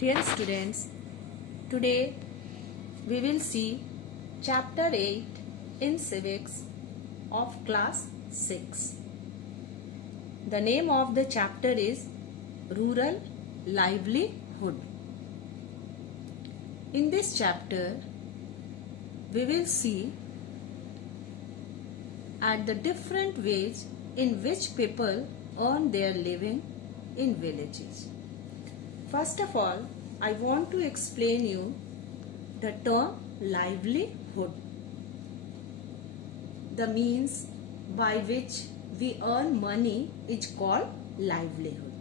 Dear students, today we will see chapter 8 in civics of class 6. The name of the chapter is Rural Livelihood. In this chapter, we will see at the different ways in which people earn their living in villages. First of all, I want to explain you the term livelihood. The means by which we earn money is called livelihood.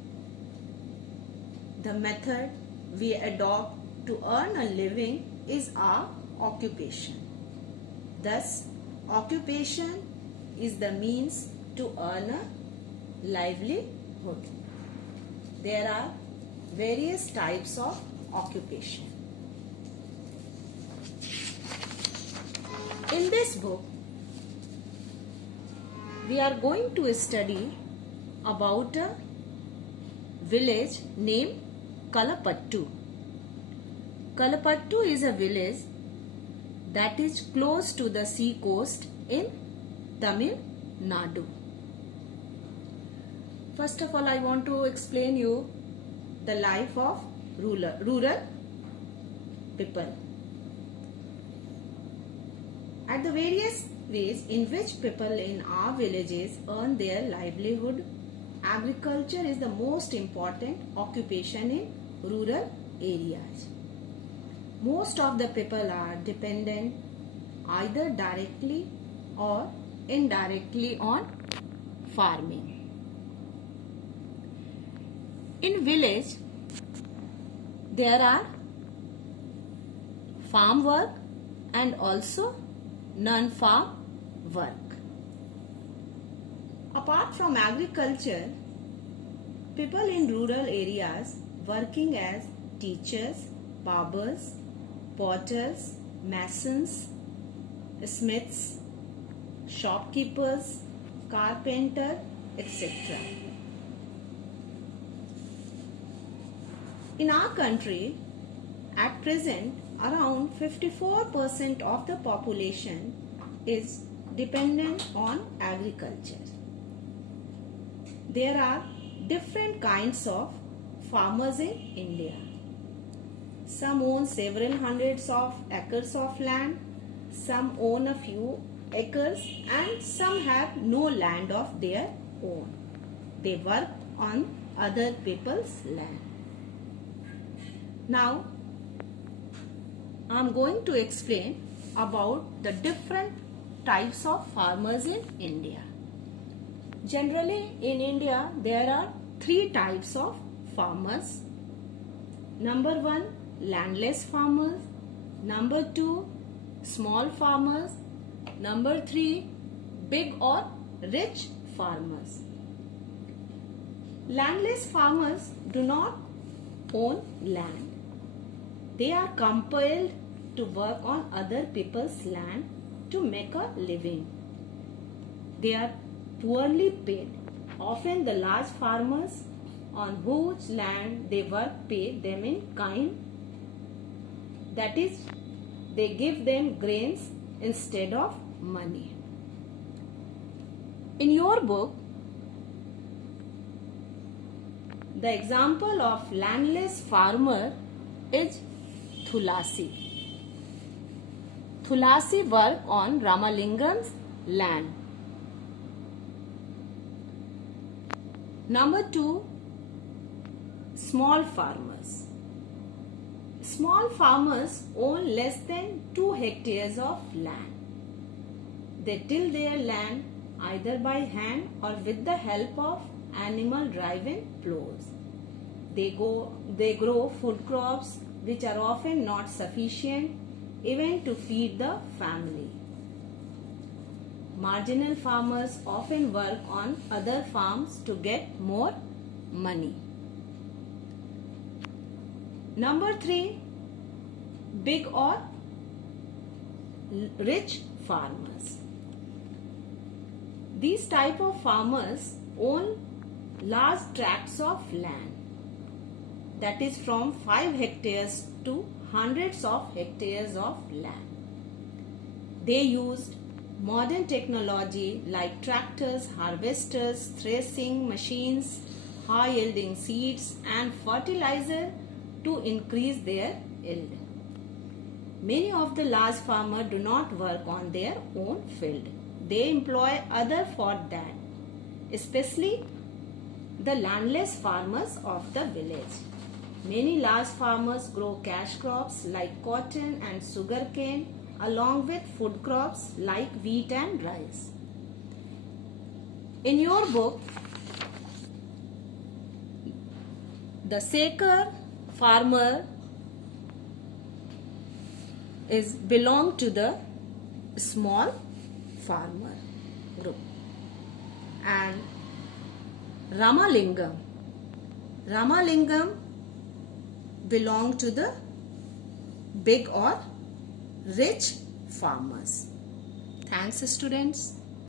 The method we adopt to earn a living is our occupation. Thus, occupation is the means to earn a livelihood. There are various types of occupation. In this book, we are going to study about a village named Kalapattu. Kalapattu is a village that is close to the sea coast in Tamil Nadu. First of all, I want to explain you the life of rural people. At the various ways in which people in our villages earn their livelihood, agriculture is the most important occupation in rural areas. Most of the people are dependent either directly or indirectly on farming. In village, there are farm work and also non-farm work. Apart from agriculture, people in rural areas working as teachers, barbers, potters, masons, smiths, shopkeepers, carpenter, etc. In our country, at present, around 54% of the population is dependent on agriculture. There are different kinds of farmers in India. Some own several hundreds of acres of land, some own a few acres, and some have no land of their own. They work on other people's land. Now, I am going to explain about the different types of farmers in India. Generally, in India, there are three types of farmers. Number one, landless farmers. Number two, small farmers. Number three, big or rich farmers. Landless farmers do not own land. They are compelled to work on other people's land to make a living. They are poorly paid. Often the large farmers on whose land they work pay them in kind. That is, they give them grains instead of money. In your book, the example of landless farmer is Thulasi. Thulasi worked on Ramalingam's land. Number two, small farmers. Small farmers own less than 2 hectares of land. They till their land either by hand or with the help of animal-driven plows. They grow food crops which are often not sufficient even to feed the family. Marginal farmers often work on other farms to get more money. Number three, big or rich farmers. These type of farmers own large tracts of land. that is from 5 hectares to hundreds of hectares of land. They used modern technology like tractors, harvesters, threshing machines, high-yielding seeds and fertilizer to increase their yield. Many of the large farmers do not work on their own field. They employ others for that, especially the landless farmers of the village. Many large farmers grow cash crops like cotton and sugarcane along with food crops like wheat and rice. In your book, the Shaker farmer belong to the small farmer group, and Ramalingam belong to the big or rich farmers. Thanks, students.